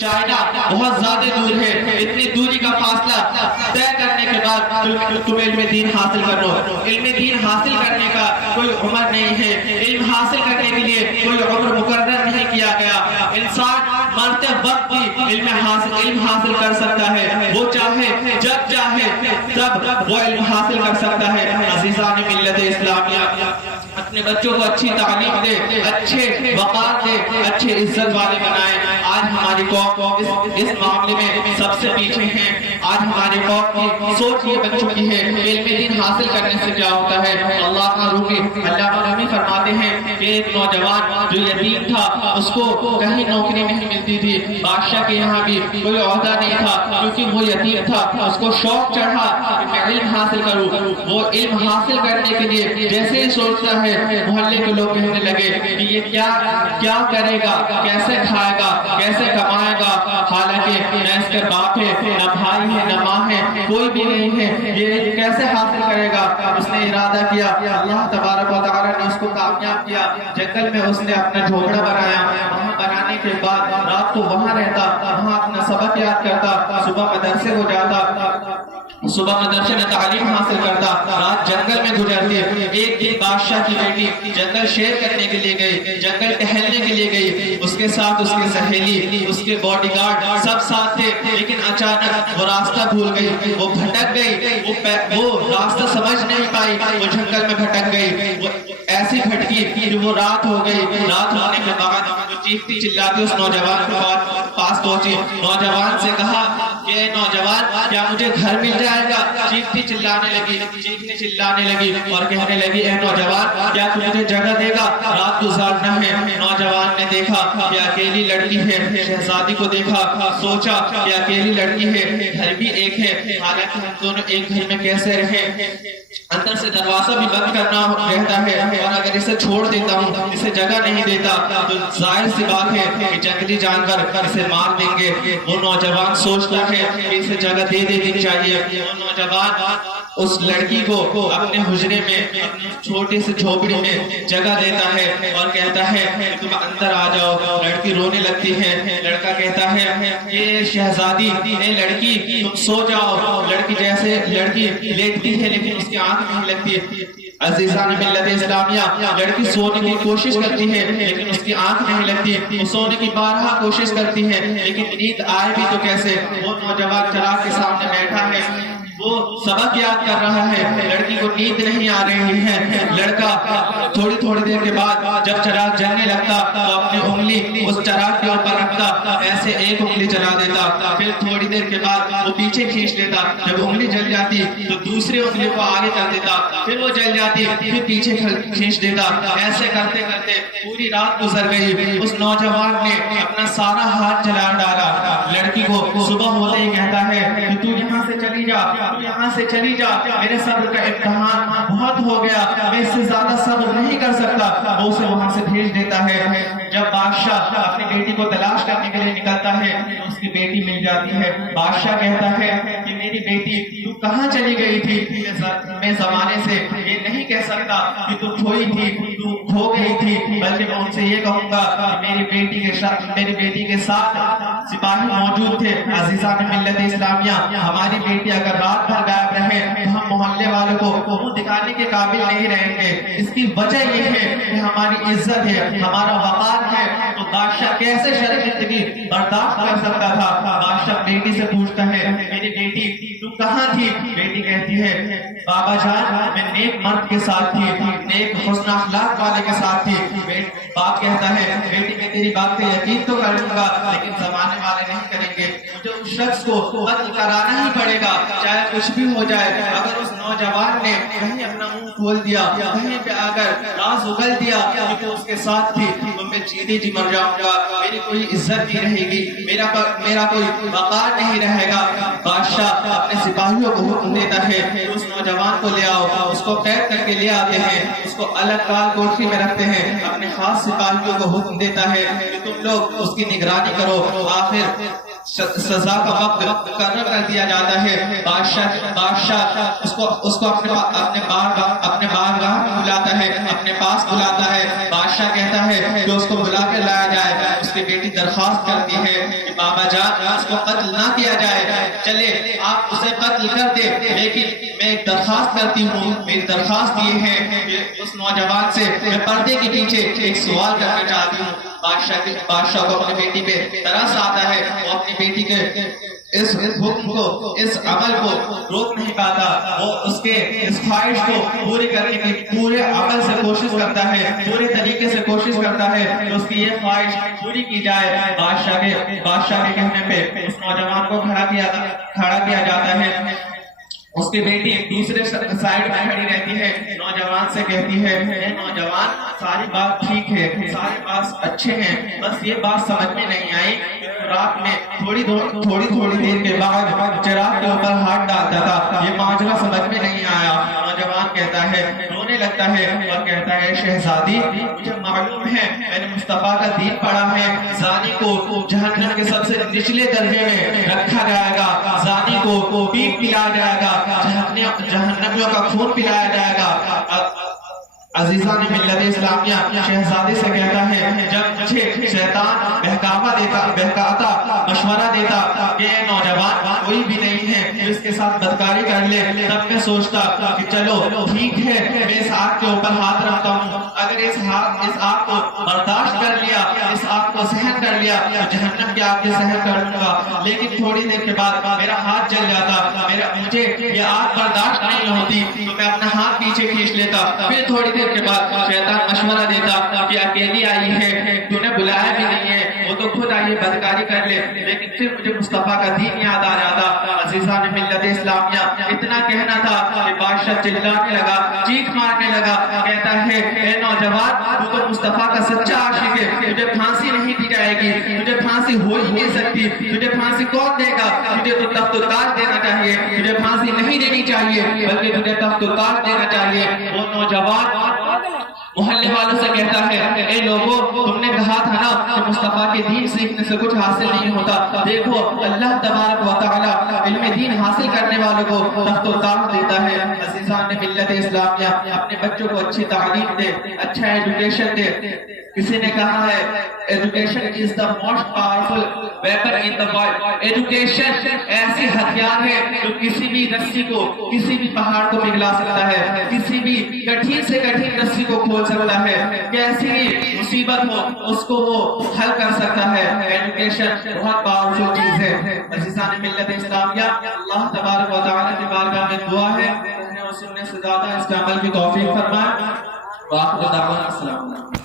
China बहुत ज्यादा दूर है, इतनी दूरी का फासला तय करने के बाद तुम इल्म दीन हासिल कर लो। इल्म दीन हासिल करने का कोई उम्र नहीं है, इल्म हासिल करने के लिए कोई उम्र मुकर्रर नहीं किया गया। इंसान मरते वक्त भी इल्म हासिल कर सकता है, वो चाहे जब चाहे तब वो इल्म हासिल कर सकता है। अज़ीज़ान मिल्लत इस्लामिया, अपने बच्चों को अच्छी तालीम दे, अच्छे वक़ार दे, अच्छे इज्जत वाले बनाए। आज हमारी कौम इस मामले में सबसे पीछे है। आज हमारी कौम की सोच ये बन चुकी है इल्म दीन हासिल करने से क्या होता है। अल्लाह रूमी फरमाते हैं कि एक नौजवान जो यतीम था, उसको कहीं नौकरी नहीं मिलती थी, बादशाह के यहाँ भी कोई ओहदा नहीं था, क्योंकि वो यतीम था। उसको शौक चढ़ा कि मैं इल्म हासिल करूँ। वो इल्म हासिल करने के लिए जैसे ही सोचता है, मोहल्ले के लोग कहने लगे कि ये क्या करेगा, कैसे खाएगा, कैसे कमाएगा, हालांकि न इसके बाप है, न भाई है, न माँ है, कोई भी नहीं है, ये कैसे हासिल करेगा। उसने इरादा किया, अल्लाह तबारक व तआला ने उसको कामयाब किया। जंगल में उसने अपना झोपड़ा बनाया। वहाँ बनाने के बाद रात को वहाँ रहता, वहाँ अपना सबक याद करता, सुबह मदरसे को जाता, सुबह मदरसे में तालीम हासिल करता, रात जंगल में गुजरती। एक दिन बादशाह की बेटी जंगल शेर करने के लिए गई, जंगल टहलने के लिए गई। उसके साथ उसकी सहेली, उसके बॉडीगार्ड सब साथ थे, लेकिन अचानक वो रास्ता भूल गई, वो भटक गई, वो रास्ता समझ नहीं पाई, वो जंगल में भटक गई। वो ऐसी भटकी कि वो रात हो गई। रात होने के बाद वो चीखती चिल्लाती उस नौजवान के पास पहुंची। नौजवान से कहा कि नौजवान, क्या मुझे घर मिल जाएगा? चीखती चिल्लाने लगी और कहने लगी, ए नौजवान, क्या तू मुझे जगह देगा? रात गुजारना है। नौजवान ने देखा कि अकेली लड़की है, शहजादी को देखा, सोचा कि अकेली लड़की है, घर भी एक है, हालांकि हम दोनों एक घर में कैसे रहे। अंदर से दरवाजा भी बंद करना रहता है, और अगर इसे छोड़ देता हूँ, इसे जगह नहीं देता, तो जाहिर सी बात है कि जंगली जानवर इसे मार देंगे। वो नौजवान सोचता है कि इसे जगह दे देनी चाहिए। वो नौजवान उस लड़की को अपने हुजरे में, अपने छोटे से झोपड़ी में जगह देता है और कहता है कि तुम अंदर आ जाओ। लड़की रोने लगती है। लड़का कहता है, ये शहजादी, ये लड़की, तुम सो जाओ। लड़की लेटती है, लेकिन उसकी आंख नहीं लगती। अज़ीज़ान मिल्लत इस्लामिया, लड़की सोने की कोशिश करती है, लेकिन उसकी आंख नहीं लगती। वो सोने की बारहा कोशिश करती है, लेकिन नींद आए भी तो कैसे। वो नौजवान चराग के सामने बैठा है, वो सबक याद कर रहा है, लड़की को नींद नहीं आ रही है। लड़का थोड़ी देर के बाद जब चराग जलने लगता तो अपनी उंगली उस चराग के ऊपर रखता, ऐसे एक उंगली जला देता, फिर थोड़ी देर के बाद वो पीछे खींच लेता। जब उंगली जल जाती तो दूसरी उंगली को आगे कर देता, फिर वो जल जाती, फिर पीछे खींच देता। ऐसे करते करते पूरी रात गुजर गई। उस नौजवान ने अपना सारा हाथ जला डाला। लड़की को सुबह होते ही कहता है कि तू यहाँ से चली जा, यहाँ से चली जा, मेरे सब्र का इम्तिहान बहुत हो गया, मैं इससे ज्यादा सब्र नहीं कर सकता। वो उसे वहां से भेज देता है। जब बादशाह अपनी बेटी को तलाश करने के लिए निकलता है तो उसकी बेटी मिल जाती है। बादशाह कहता है कि मेरी बेटी, तू कहाँ चली गई थी? मैं जमाने से ये नहीं कह सकता कि तू खोई थी, तू खो गई थी, बल्कि मैं उनसे ये कहूंगा कि मेरी बेटी के साथ सिपाही मौजूद थे। अज़ीज़ान मिल्लत इस्लामिया, हमारी बेटी अगर रात भर गायब रहे तो हम मोहल्ले वालों को मुंह दिखाने के काबिल नहीं रहेंगे। इसकी वजह ये है कि हमारी इज्जत है, हमारा वक़ार है। तो बादशाह कैसे शर्मिंदगी बर्दाश्त कर सकता था? बादशाह बेटी से पूछता है, मेरी बेटी तू कहाँ थी? बेटी कहती है, बाबा जान, मैं नेक मर्द के साथ थी, नेक हुस्न अखलाक वाले के साथ थी। बाप कहता है, बेटी मैं तेरी बात पे यकीन तो कर लूंगा, लेकिन जमाने वाले नहीं करेंगे। मुझे उस शख्स को कत्ल कराना ही पड़ेगा, चाहे कुछ भी हो जाए। अगर उस नौजवान ने कहीं अपना मुंह खोल दिया, कहीं पे अगर राज उगल दिया कि वो उसके साथ थी, तो मैं जीते जी मर जाऊंगा, मेरी कोई इज्जत नहीं रहेगी, मेरा कोई वक़ार नहीं रहेगा। बादशाह अपने सिपाहियों को हुक्म देता है, उस नौजवान को ले आओ। उसको कैद करके ले आते हैं, उसको अलग काल कोठरी में रखते हैं। अपने खास सिपाहियों को हुक्म देता है कि तुम लोग उसकी निगरानी करो। आखिर سزا کا وقت مقرر کر دیا جاتا ہے. بادشاہ اس کو اپنے بارگاہ میں بلاتا ہے, اپنے پاس بلاتا ہے. بادشاہ کہتا ہے کہ اس کو بلا کے لایا جائے. اس کی بیٹی درخواست کرتی ہے کہ بابا جان اس کو قتل نہ کیا جائے, چلے آپ اسے قتل کر دے, لیکن میں ایک درخواست کرتی ہوں. میری درخواست یہ ہے کہ اس نوجوان سے میں پردے کے پیچھے ایک سوال کرنا چاہتی ہوں. بادشاہ کو اپنی بیٹی پہ ترس آتا ہے. وہ اپنی بیٹی کے اس حکم کو, اس عمل کو روک نہیں پاتا. وہ اس کے اس خواہش کو پوری کرنے کی پورے عمل سے کوشش کرتا ہے, پورے طریقے سے کوشش کرتا ہے کہ اس کی یہ خواہش پوری کی جائے. بادشاہ کے کہنے پہ اس نوجوان کو کھڑا کیا جاتا ہے. اس کی بیٹی دوسرے سائڈ میں کھڑی رہتی ہے. نوجوان سے کہتی ہے اے نوجوان, ساری بات ٹھیک ہے, سارے بات اچھے ہیں, بس یہ بات سمجھ میں نہیں آئی رات میں تھوڑی دیر کے بعد چراغ کے اوپر ہاتھ ڈالتا تھا, یہ معاملہ سمجھ میں نہیں آیا. نوجوان کہتا ہے, رونے لگتا ہے اور کہتا ہے شہزادی مجھے معلوم ہے, میں نے مصطفیٰ کا دین پڑھا ہے, زانی کو جہنم کے سب سے نچلے درجے میں رکھا جائے گا, زانی کو پیٹ پلایا جائے گا, جہنمیوں کا خون پلایا جائے گا. عزیزان ملت اسلامیہ شہزادے سے کہتا ہے جب مجھے شیطان بہکاتا مشورہ دیتا کہ اے نوجوان کوئی بھی نہیں ہے جو اس کے ساتھ بدکاری کر لے, تب میں سوچتا کہ چلو ٹھیک ہے میں اس آگ کے اوپر ہاتھ رکھتا ہوں, اگر اس آگ کو برداشت کر لیا, اس آگ کو سہن کر لیا تو جہنم کی آگ سے سہن کر لوں گا. لیکن تھوڑی دیر کے بعد میرا ہاتھ جل جاتا, مجھے یہ آگ برداشت نہیں ہوتی تو میں اپنا ہاتھ پیچھے کھینچ لیتا. پھر تھوڑی دیر کے بعد شیطان مشورہ دیتا کہ اکیلی آئی ہے, تو نے بلایا بھی نہیں ہے, وہ تو خود آئی بدکاری کر لے. لیکن پھر مجھے مصطفیٰ کا دین یاد آ جاتا. عزیزان ملت اسلامیہ اتنا کہنا تھا کہ بادشاہ چلانے لگا, چیخ مارنے لگا, کہتا ہے اے نوجوان تو مصطفیٰ کا سچا عاشق ہے, تجھے پھانسی نہیں دی جائے گی, تجھے پھانسی ہو ہی نہیں سکتی, تجھے پھانسی کون دے گا, تجھے تو تخت و تاج دینا چاہیے, تجھے پھانسی نہیں دینی چاہیے بلکہ تجھے تخت و تاج دینا چاہیے. وہ نوجوان محلے والوں سے کہتا ہے اے لوگوں تم نے کہا تھا نا کہ مصطفیٰ کے دین سیکھنے سے کچھ حاصل نہیں ہوتا, دیکھو اللہ تبارک و تعالی علم دین حاصل کرنے والوں کو تخت و تاج دیتا ہے. عزیزان ملت اسلامیہ اپنے بچوں کو اچھی تعلیم دے, اچھا ایجوکیشن دے. کسی نے کہا ہے education is the most powerful weapon in the world. Education ایسی ہتھیار ہے جو کسی بھی رسی کو, کسی بھی پہاڑ کو پگھلا سکتا ہے, کسی بھی کٹھن سے کٹھن رسی کو کھول سکتا ہے, کیسی بھی مصیبت ہو اس کو وہ حل کر سکتا ہے. ایجوکیشن بہت پاورفل چیز ہے. عزیزان ملت اسلامیہ اللہ تبارک و تعالی کی بارگاہ میں دعا ہے سننے سے زیادہ اس کا عمل کی توفیق فرمائے. وآخر دعوانا السلام علیکم.